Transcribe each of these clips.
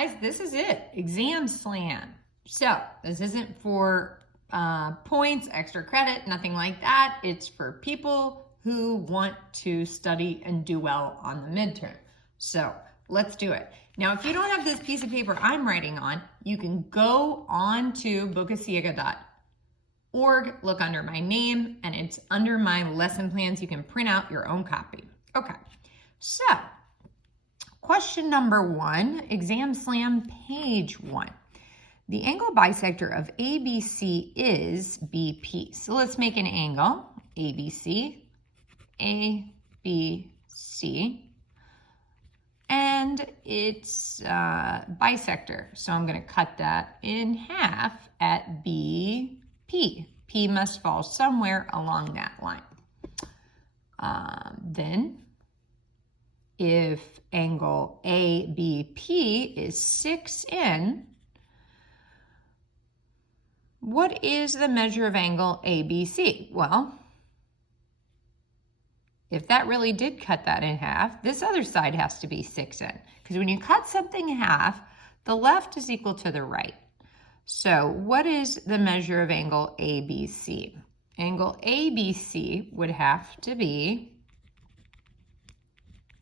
guys, this is it. Exam Slam. So this isn't for points, extra credit, nothing like that. It's for people who want to study and do well on the midterm. So let's do it. Now, if you don't have this piece of paper I'm writing on, you can go on to bocasiega.org, look under my name, and it's under my lesson plans. You can print out your own copy. Okay, so question number 1, Exam Slam, page 1. The angle bisector of ABC is BP. So let's make an angle, ABC, ABC, and it's bisector. So I'm going to cut that in half at BP. P must fall somewhere along that line. Then, if angle ABP is 6N, what is the measure of angle ABC? Well, if that really did cut that in half, this other side has to be 6N. Because when you cut something in half, the left is equal to the right. So what is the measure of angle ABC? Angle ABC would have to be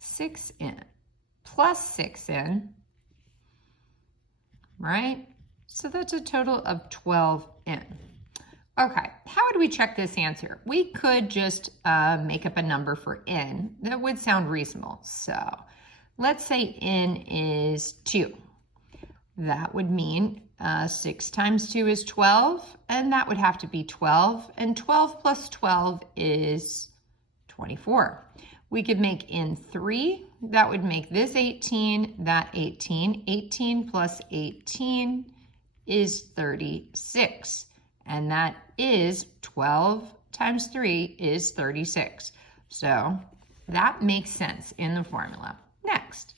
6N plus 6N, right? So that's a total of 12N. Okay, how would we check this answer? We could just make up a number for N. That would sound reasonable. So let's say N is 2. That would mean 6 times 2 is 12, and that would have to be 12, and 12 plus 12 is 24. We could make N 3, that would make this 18, that 18. 18 plus 18 is 36, and that is 12 times 3 is 36. So that makes sense in the formula. Next.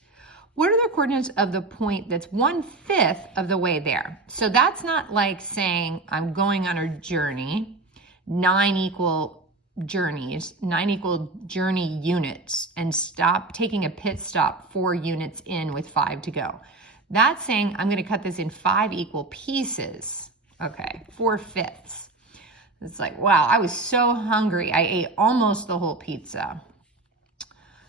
What are the coordinates of the point that's 1/5 of the way there? So that's not like saying I'm going on a journey, 9 equal journeys, 9 equal journey units, and stop taking a pit stop 4 units in with 5 to go. That's saying I'm going to cut this in 5 equal pieces. Okay, 4/5. It's like, wow, I was so hungry. I ate almost the whole pizza.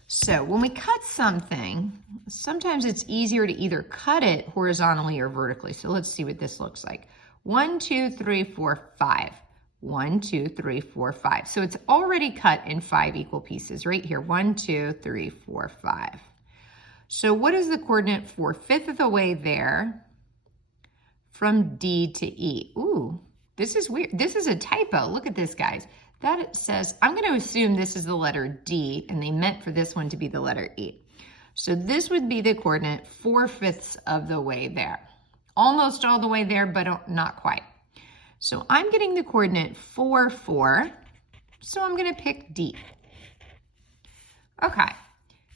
So when we cut something, sometimes it's easier to either cut it horizontally or vertically. So let's see what this looks like. 1, 2, 3, 4, 5. 1, 2, 3, 4, 5. So it's already cut in 5 equal pieces right here. 1, 2, 3, 4, 5. So what is the coordinate for 1/5 of the way there from D to E? Ooh, this is weird. This is a typo. Look at this, guys. That it says, I'm going to assume this is the letter D, and they meant for this one to be the letter E. So this would be the coordinate 4/5 of the way there. Almost all the way there, but not quite. So I'm getting the coordinate 4, 4. So I'm going to pick D. Okay.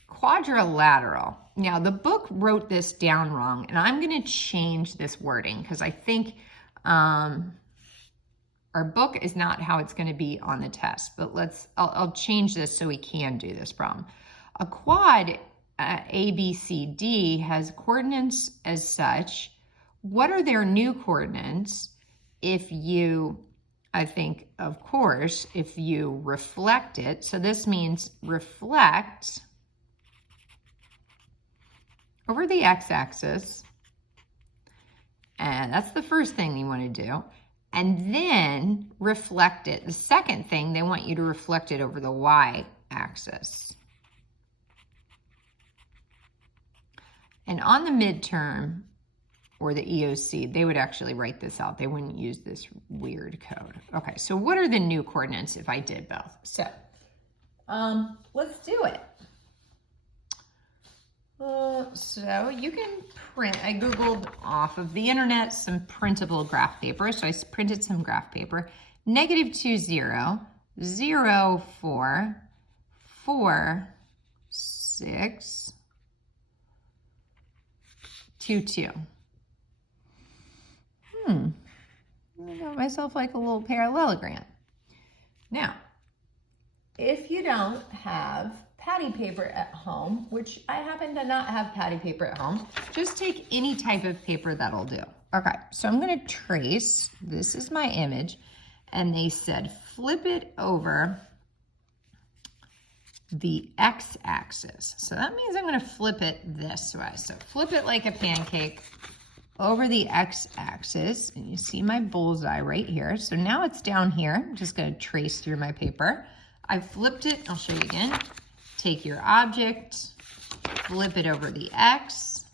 Quadrilateral. Now, the book wrote this down wrong, and I'm going to change this wording because I think our book is not how it's going to be on the test, but I'll change this so we can do this problem. A quad ABCD has coordinates as such. What are their new coordinates if you, I think, of course, if you reflect it? So this means reflect over the x-axis, and that's the first thing you want to do. And then reflect it. The second thing, they want you to reflect it over the y-axis. And on the midterm, or the EOC, they would actually write this out. They wouldn't use this weird code. Okay, so what are the new coordinates if I did both? So, let's do it. So you can print, I Googled off of the internet some printable graph paper. So I printed some graph paper. -2, 0, 0, 4, 4, 6, 2, 2. I got myself like a little parallelogram. Now, if you don't have patty paper at home, which I happen to not have patty paper at home, just take any type of paper that'll do. Okay, so I'm gonna trace, this is my image, and they said flip it over the x-axis. So that means I'm gonna flip it this way. So flip it like a pancake over the x-axis, and you see my bullseye right here. So now it's down here. I'm just gonna trace through my paper. I flipped it, I'll show you again. Take your object, flip it over the X,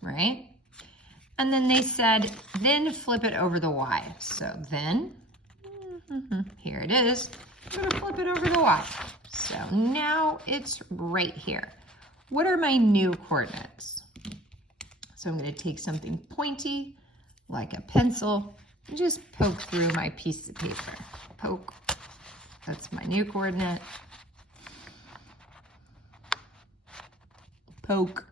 right? And then they said, then flip it over the Y. So then, here it is. I'm gonna flip it over the Y. So now it's right here. What are my new coordinates? So I'm gonna take something pointy, like a pencil, and just poke through my piece of paper. Poke, that's my new coordinate. Poke,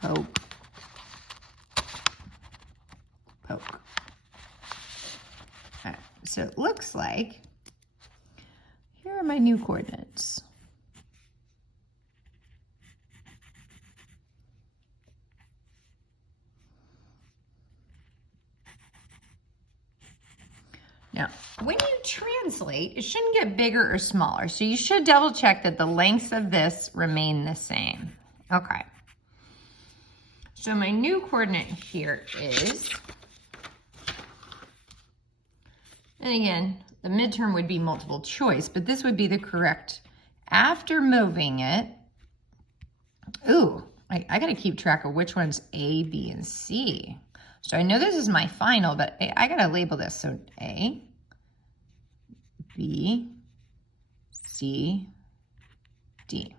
poke, poke. All right, so it looks like, here are my new coordinates. Now, when you translate, it shouldn't get bigger or smaller. So you should double check that the lengths of this remain the same. Okay. So my new coordinate here is, and again, the midterm would be multiple choice, but this would be the correct. After moving it, ooh, I gotta keep track of which one's A, B, and C. So I know this is my final, but I gotta label this. So A, B, C, D.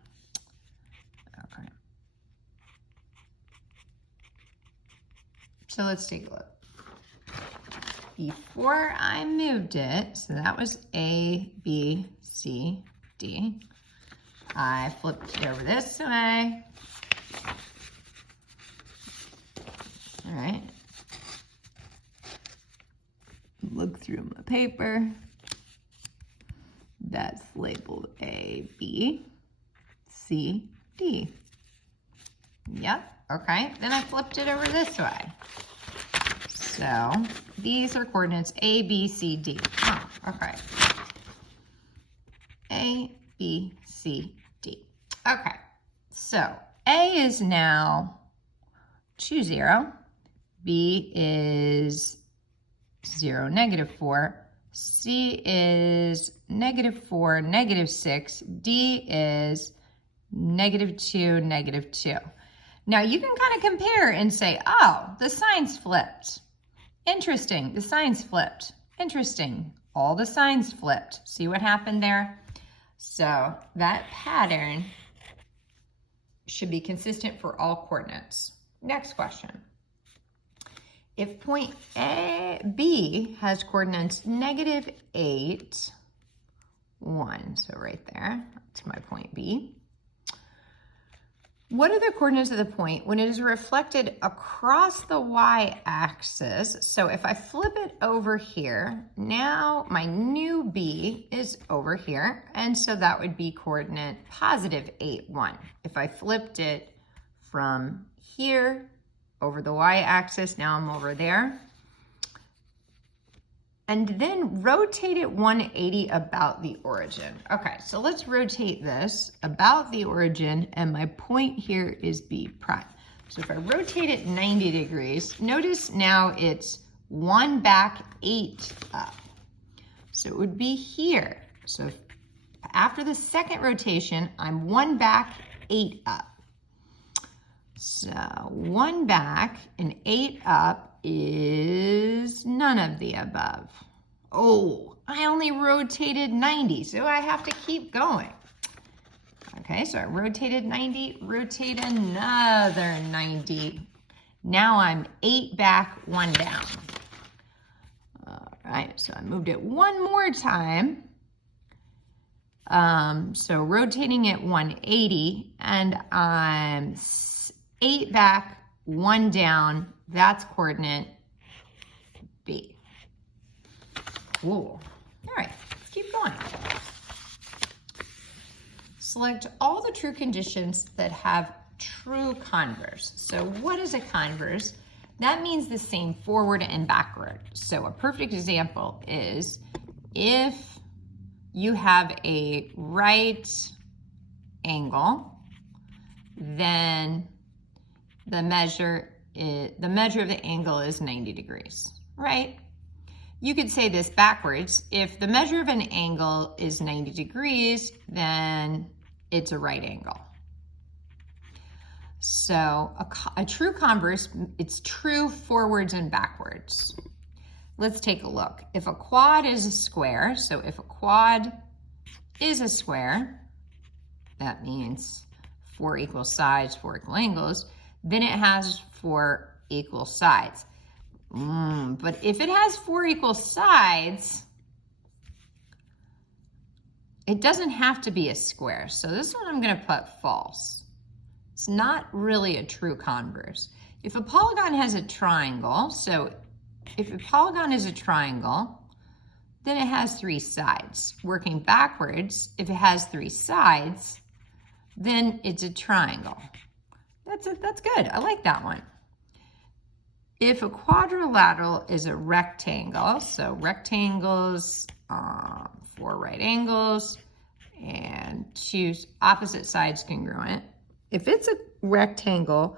Okay. So let's take a look. Before I moved it, so that was A, B, C, D. I flipped it over this way. All right. Look through my paper. That's labeled A, B, C, D. Yep, okay. Then I flipped it over this way. So these are coordinates A, B, C, D. Oh, okay. A, B, C, D. Okay, so A is now 2, 0. B is 0, -4. C is -4, -6. D is -2, -2. Now you can kind of compare and say, oh, the signs flipped. Interesting, the signs flipped. Interesting, all the signs flipped. See what happened there? So that pattern should be consistent for all coordinates. Next question. If point B has coordinates -8, 1, so right there, that's my point B. What are the coordinates of the point when it is reflected across the y-axis? So if I flip it over here, now my new B is over here, and so that would be coordinate +8, 1. If I flipped it from here over the y-axis, now I'm over there. And then rotate it 180 about the origin. Okay, so let's rotate this about the origin, and my point here is B prime. So if I rotate it 90 degrees, notice now it's 1 back, 8 up. So it would be here. So after the second rotation, I'm 1 back, 8 up. So 1 back and 8 up is none of the above. Oh, I only rotated 90, so I have to keep going. Okay, so I rotated 90, rotate another 90. Now I'm 8 back, 1 down. All right, so I moved it one more time. So rotating it 180, and I'm 8 back, 1 down. That's coordinate B. Cool. All right, let's keep going. Select all the true conditions that have true converse. So what is a converse? That means the same forward and backward. So a perfect example is if you have a right angle, then the measure of the angle is 90 degrees, right? You could say this backwards. If the measure of an angle is 90 degrees, then it's a right angle. So a true converse, it's true forwards and backwards. Let's take a look. If a quad is a square, so if a quad is a square, that means 4 equal sides, 4 equal angles, then it has 4 equal sides. But if it has 4 equal sides, it doesn't have to be a square. So this one I'm going to put false. It's not really a true converse. If a polygon has a triangle, so if a polygon is a triangle, then it has 3 sides. Working backwards, if it has 3 sides, then it's a triangle. That's good. I like that one. If a quadrilateral is a rectangle, so rectangles, 4 right angles, and 2 opposite sides congruent. If it's a rectangle,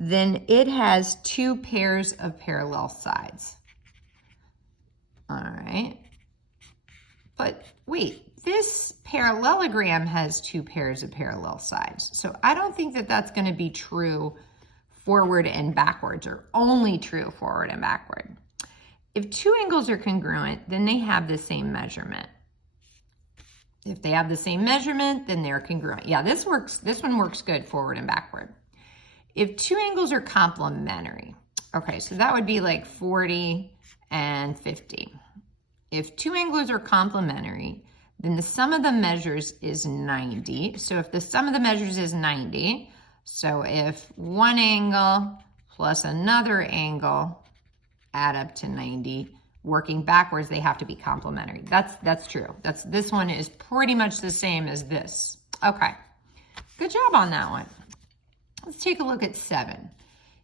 then it has 2 pairs of parallel sides. All right. But wait, this parallelogram has 2 pairs of parallel sides. So I don't think that that's going to be true forward and backwards, or only true forward and backward. If 2 angles are congruent, then they have the same measurement. If they have the same measurement, then they're congruent. Yeah, this one works good forward and backward. If 2 angles are complementary, okay, so that would be like 40 and 50. If 2 angles are complementary, then the sum of the measures is 90. So if the sum of the measures is 90, so if one angle plus another angle add up to 90, working backwards, they have to be complementary. That's true. This one is pretty much the same as this. Okay, good job on that one. Let's take a look at 7.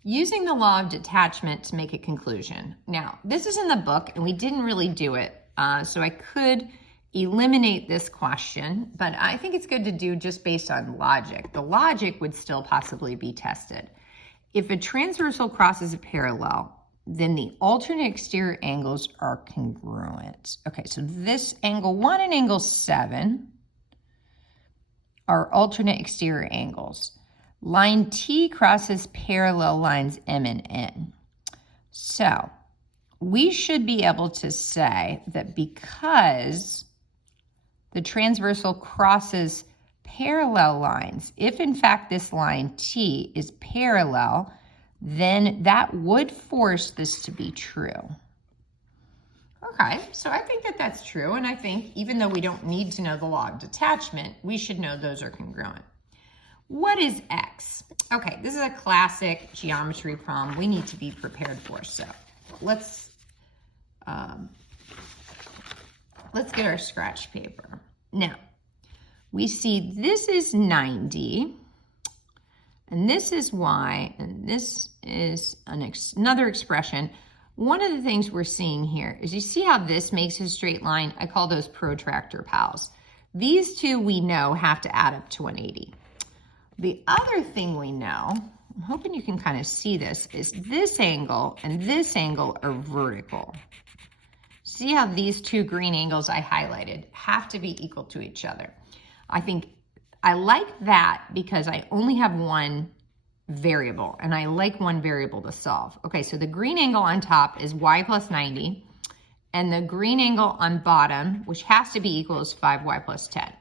Using the law of detachment to make a conclusion. Now, this is in the book, and we didn't really do it, so I could eliminate this question, but I think it's good to do just based on logic. The logic would still possibly be tested. If a transversal crosses a parallel, then the alternate exterior angles are congruent. Okay, so this angle 1 and angle 7 are alternate exterior angles. Line T crosses parallel lines M and N. So we should be able to say that because the transversal crosses parallel lines, if in fact this line T is parallel, then that would force this to be true. Okay, so I think that that's true, and I think even though we don't need to know the law of detachment, we should know those are congruent. What is X? Okay, this is a classic geometry problem we need to be prepared for, so let's get our scratch paper. Now, we see this is 90, and this is Y, and this is another expression. One of the things we're seeing here is you see how this makes a straight line? I call those protractor pals. These two we know have to add up to 180. The other thing we know, I'm hoping you can kind of see this, is this angle and this angle are vertical. See how these 2 green angles I highlighted have to be equal to each other. I think I like that because I only have one variable, and I like one variable to solve. Okay, so the green angle on top is y plus 90, and the green angle on bottom, which has to be equal, is 5y plus 10.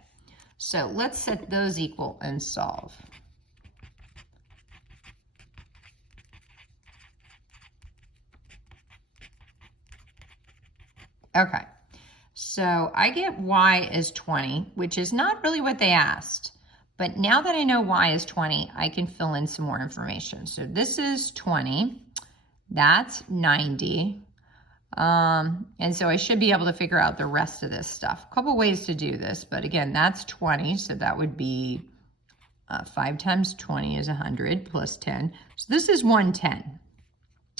So let's set those equal and solve. Okay, so I get y is 20, which is not really what they asked. But now that I know y is 20, I can fill in some more information. So this is 20, that's 90. And so I should be able to figure out the rest of this stuff. A couple ways to do this, but again, that's 20, so that would be 5 times 20 is 100 plus 10. So this is 110.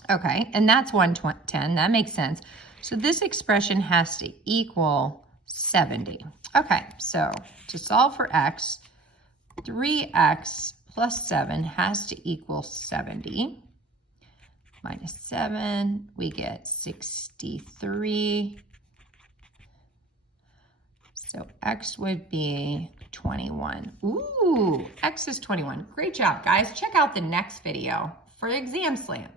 Okay, and that's 110. That makes sense. So this expression has to equal 70. Okay, so to solve for x, 3x plus 7 has to equal 70. Minus 7, we get 63. So x would be 21. Ooh, x is 21. Great job, guys. Check out the next video for Exam Slam.